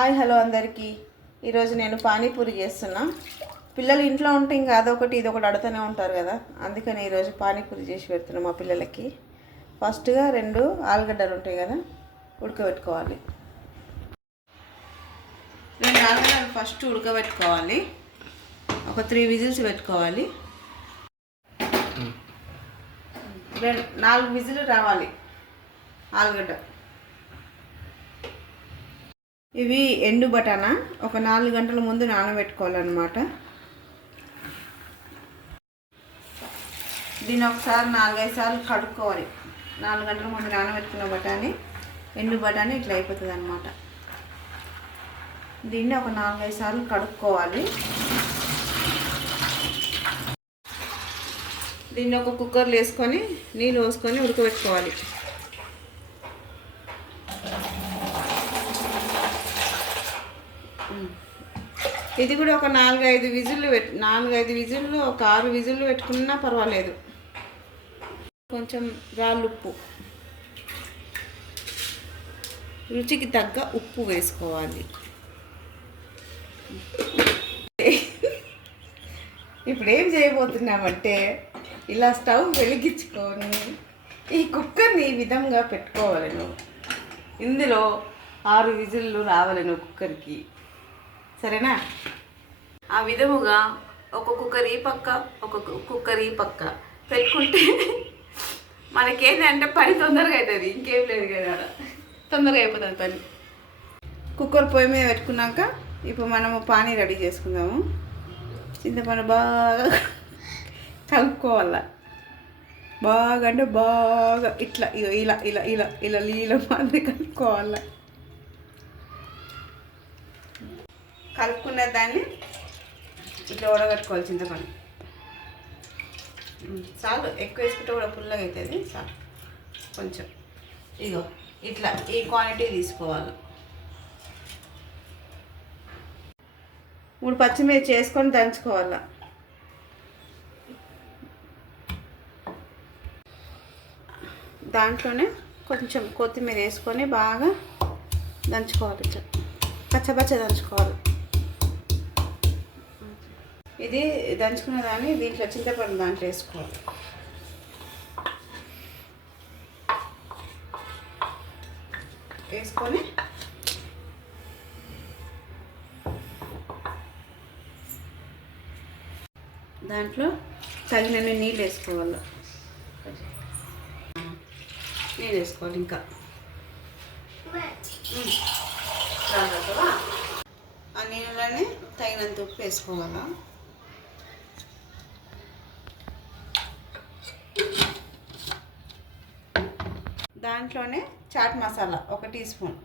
Hi hello అందరికీ. ఈరోజు నేను పానీపూరి చేస్తున్నా. పిల్లలు ఇంట్లో ఉంటే ఇంకా అదొకటి ఇదొకటి అడుగుతూనే ఉంటారు కదా, అందుకని ఈరోజు పానీపూరి చేసి పెడుతున్నాం మా పిల్లలకి. ఫస్ట్గా 2 ఆలుగడ్డలు ఉంటాయి కదా, ఉడకబెట్టుకోవాలి. 2 ఆలుగడ్డలు ఫస్ట్ ఉడకబెట్టుకోవాలి. ఒక 3 విజిల్స్ పెట్టుకోవాలి. 4 విజిల్ రావాలి ఆలుగడ్డ. ఇవి ఎండు బటానా ఒక 4 గంటల ముందు నానబెట్టుకోవాలన్నమాట. దీన్ని ఒకసారి 4-5 సార్లు కడుక్కోవాలి. 4 గంటల ముందు నానబెట్టుకున్న బఠానీ, ఎండు బఠానీ ఇట్లా అయిపోతుంది అన్నమాట. దీన్ని ఒక 4-5 సార్లు కడుక్కోవాలి. దీన్ని ఒక కుక్కర్లో వేసుకొని నీళ్ళు పోసుకొని ఉడకబెట్టుకోవాలి. ఇది కూడా ఒక 4-5 విజిల్లు 4-5 విజిల్లు, ఒక 6 విజిల్లు పెట్టుకున్నా పర్వాలేదు. కొంచెం రాళ్ళుప్పు, రుచికి తగ్గ ఉప్పు వేసుకోవాలి. ఇప్పుడు ఏం చేయబోతున్నామంటే, ఇలా స్టవ్ వెలిగించుకొని ఈ కుక్కర్ని ఈ విధంగా పెట్టుకోవాలి. నువ్వు ఇందులో 6 విజిల్లు రావాలి నువ్వు కుక్కర్కి, సరేనా? ఆ విధముగా ఒక కుక్కర్ ఈ పక్క, ఒక కుక్కర్ ఈ పక్క పెట్టుకుంటే మనకేంటంటే పని తొందరగా అవుతుంది. ఇంకేం లేదు కదా, తొందరగా అయిపోతుంది పని. కుక్కర్ పొయ్యి మీద పెట్టుకున్నాక ఇప్పుడు మనము పానీ రెడీ చేసుకుందాము. చింతపండు బాగా కలుపుకోవాలి. బాగా అంటే బాగా ఇట్లా ఇలా ఇలా ఇలా ఇలా నీళ్ళ మాదిరి కలుపుకోవాలి. కలుపుకున్న దాన్ని ఇట్లా ఉడగట్టుకోవాలి. చింతపండు చాలు, ఎక్కువ వేసుకుంటే కూడా పుల్లగా అవుతుంది. చాలు, కొంచెం ఇగో ఇట్లా ఈ క్వాంటిటీ తీసుకోవాలి. 3 పచ్చిమిర్చి వేసుకొని దంచుకోవాలి. దాంట్లోనే కొంచెం కొత్తిమీర వేసుకొని బాగా దంచుకోవాలి. పచ్చపచ్చ దంచుకోవాలి. ఇది దంచుకున్న దాన్ని దీంట్లో చింతపండు దాంట్లో వేసుకోవాలి. వేసుకొని దాంట్లో తగినన్ని నీళ్ళు వేసుకోవాలి. నీళ్ళు వేసుకోవాలి. ఇంకా ఆ నీళ్ళలోనే తగినంత ఉప్పు వేసుకోవాలా. దాంట్లోనే చాట్ మసాలా 1 టీ స్పూన్,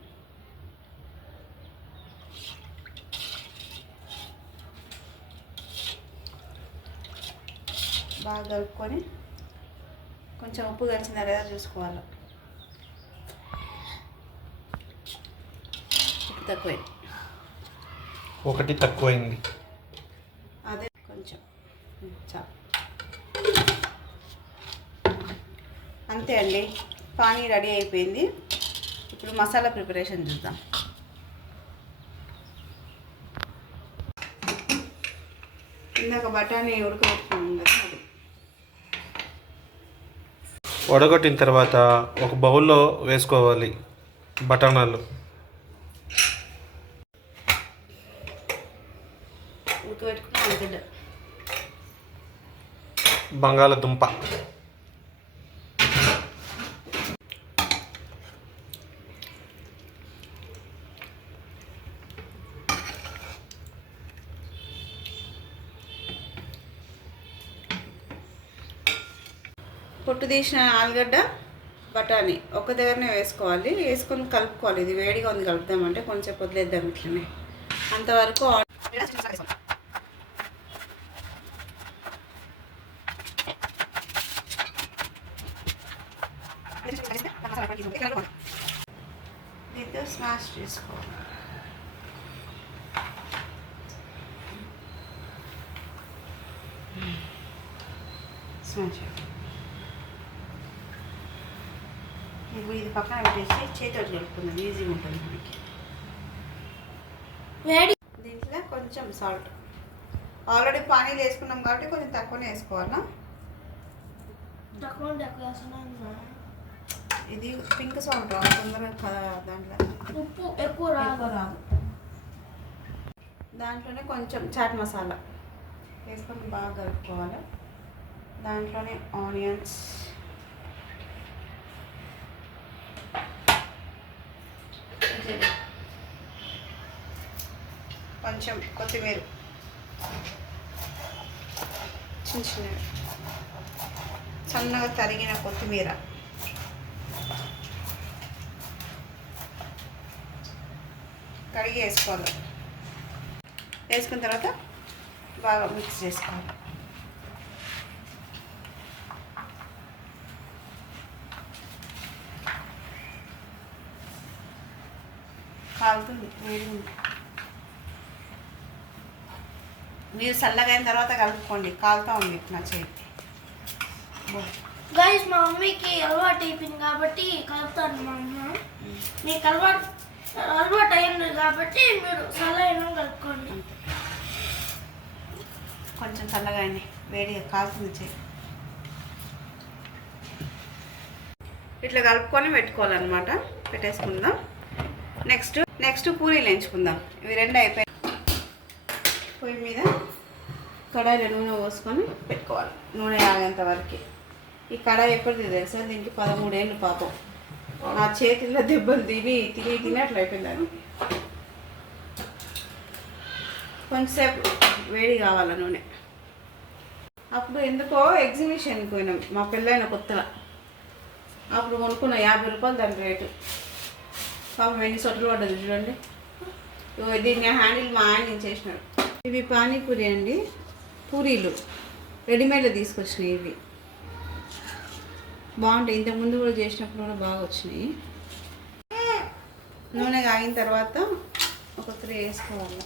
బాగా కలుపుకొని కొంచెం ఉప్పు కలిసిందా లేదా చూసుకోవాలి. తక్కువైంది, 1 తక్కువైంది. అదే కొంచెం చాలు. అంతే అండి, పానీ రెడీ అయిపోయింది. ఇప్పుడు మసాలా ప్రిపరేషన్ చూద్దాం. ఇందాక బఠానీ ఉడకబెట్టుకున్నాం కదా, అది వడగొట్టిన తర్వాత ఒక బౌల్లో వేసుకోవాలి. బఠానాలు, ఉడకబెట్టుకున్న ఆలుగడ్డ, బంగాళదుంప, పొట్టు తీసిన ఆలుగడ్డ, బఠానీ ఒక దగ్గరనే వేసుకోవాలి. వేసుకొని కలుపుకోవాలి. ఇది వేడిగా ఉంది, కలుపుదామంటే కొంచెం వదిలేద్దాం ఇట్లనే. అంతవరకు దీంతో స్మాష్ చేసుకోవాలి. స్మాష్ ఇప్పుడు ఇది పక్కన పెట్టేసి చేతితో కలుపుకుందాం, ఈజీగా ఉంటుంది మనకి. దీంట్లో కొంచెం సాల్ట్. ఆల్రెడీ పానీలు వేసుకున్నాం కాబట్టి కొంచెం తక్కువనే వేసుకోవాలా. ఇది పింక్ సాల్ట్ తొందరగా కదా, దాంట్లో ఉప్పు ఎక్కువ రాదు. దాంట్లోనే కొంచెం చాట్ మసాలా వేసుకొని బాగా కలుపుకోవాలి. దాంట్లోనే ఆనియన్స్, కొంచెం కొత్తిమీర, చిన్న చిన్నవి సన్నగా తరిగిన కొత్తిమీర, కడిగి వేసుకోవాలి. వేసుకున్న తర్వాత బాగా మిక్స్ చేసుకోవాలి. కాలుతుంది, వేడి ఉంది. మీరు చల్లగా అయిన తర్వాత కలుపుకోండి, కాలుతూ ఉంది నా చేయి. గైస్ మా మమ్మీకి అలవాటు అయిపోయింది కాబట్టి కలుపుతాను. మా అమ్మ మీకు అలవాటు అయింది కాబట్టి మీరు చల్లైన కలుపుకోండి. కొంచెం చల్లగా అయినాయి, వేడిగా కాలుతుంది చేయి. ఇట్లా కలుపుకొని పెట్టుకోవాలన్నమాట. పెట్టేసుకుందాం. నెక్స్ట్ పూరీలు ఎంచుకుందాం. ఇవి రెండు అయిపోయి పొయ్యి మీద కడాయిలో నూనె పోసుకొని పెట్టుకోవాలి. నూనె ఆగేంత వరకు. ఈ కడాయి ఎప్పటిది తెలుసా? దీనికి 13 ఏళ్ళు పాపం. నా చేతిలో దెబ్బలు తిని అట్లా అయిపోయింది. కొంచెంసేపు వేడి కావాలి నూనె. అప్పుడు ఎందుకో ఎగ్జిబిషన్కి పోయినాం మా పెళ్ళైన కొత్తగా. అప్పుడు కొనుక్కున్న 50 రూపాయలు దాని రేటు. పాపం ఎన్ని సొట్లు పడ్డది చూడండి. దీన్ని హ్యాండిల్ మా ఆయన చేసినాడు. ఇవి పానీపూరి అండి, పూరీలు రెడీమేడ్లో తీసుకొచ్చినాయి. ఇవి బాగుంటాయి. ఇంతకుముందు కూడా చేసినప్పుడు కూడా బాగా వచ్చినాయి. నూనె కాగిన తర్వాత ఒక 3 వేసుకోవాలి.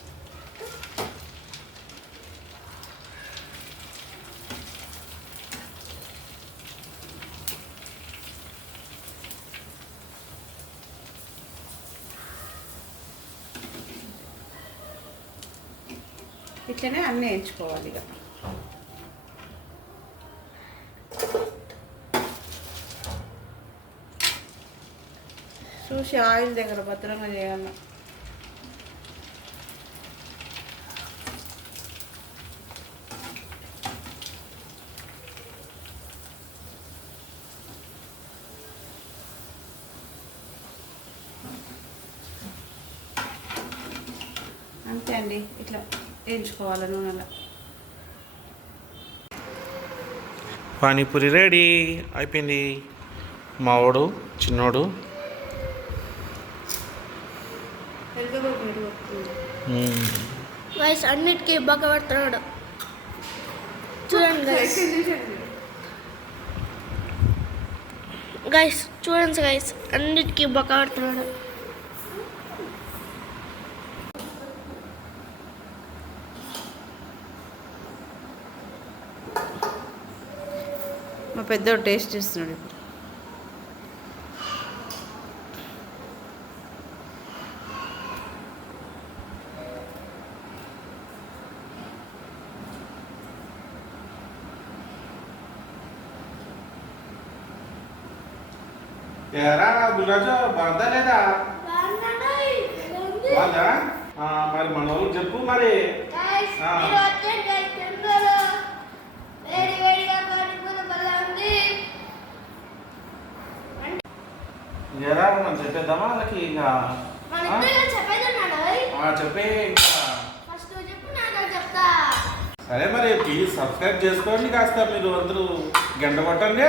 ఇట్లనే అన్నీ వేయించుకోవాలి. ఇక చూసి ఆయిల్ దగ్గర భద్రంగా చేయాలి. అంతే అండి, ఇట్లా వేయించుకోవాలి నూనెలో. పానీపూరి రెడీ అయిపోయింది. మావాడు చిన్నోడు గైస్ అన్నిటికీ బాగా పడుతున్నాడు చూడండి. గైస్ చూడండి గైస్, అన్నిటికీ బాగా పడుతున్నాడు. మా పెద్దోడు టేస్ట్ చేస్తున్నాడు ఇప్పుడు. గులాజా బాగుందా లేదా? బాగుందా? మరి మన వాళ్ళు చెప్పు మరి. ఎలా మనం చెప్పేద్దామా వాళ్ళకి? ఇక చెప్పే సరే మరి. ప్లీజ్ సబ్స్క్రైబ్ చేసుకోండి కాస్త. మీరు అందరూ గంట కొట్టండి.